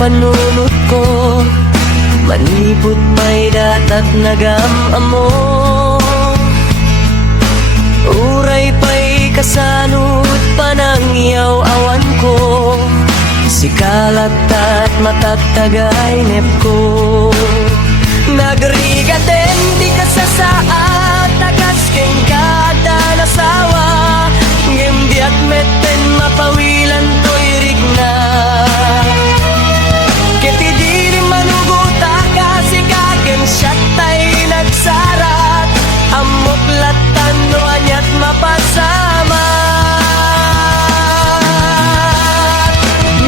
panunot ko, manipot may datat nagam-amo. Uray pa'y kasanot panangyaw awan ko, sikalat at matatagay nep ko. Nagrigaten di ka sa saat, tagas keng kada nasawa, ngimbiat meten mapawilan to'y rigna. Kiti diri manuguta kasi kagen siyat tay nagsarat, amok latan no anyat mapasama.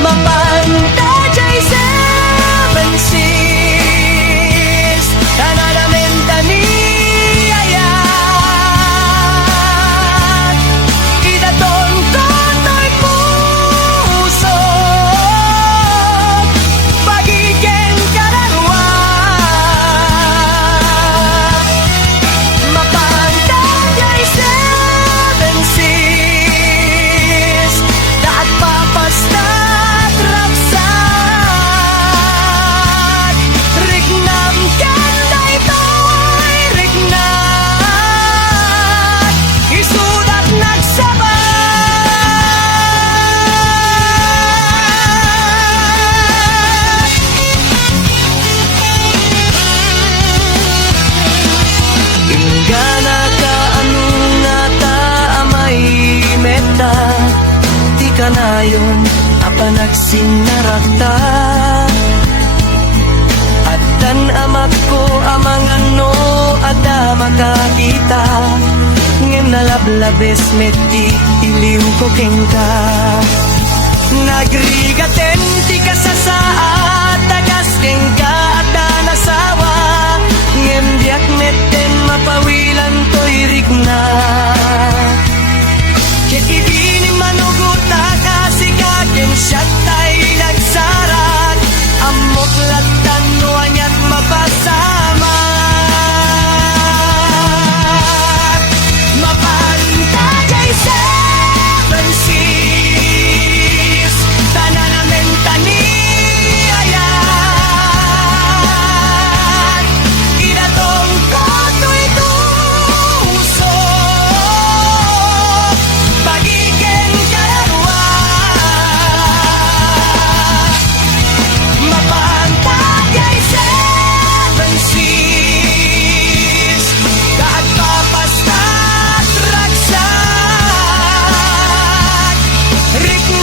Mapanta jay seven seas, tananamenta ni ayat, idaton ko to'y puso, pagiging kararwa. Mapanta jay seven seas, daat papastat raksat, rignam kanday to'y rignat, isudat nagsabat. Ingana ka anong nata amay meta, di ka na yun apanagsinarata. At tan amak ko amang ano ada makakita, ngem nalablabes meti iliw ko kengka. Nagrigaten ti ka sa saat, tagas kengka ada nasawa, ngem diak meten mapawilan to'y rigna. Ket ibini manuguta kasi kagen siyat tay nagsarat, amok latan no anyat mapasama. Mapanta jay seven seas, tananamenta ni ayat, idatong ko to'y tuso, pagiging kararwa. Mapanta jay seven seas, daat papastat raksat, rignam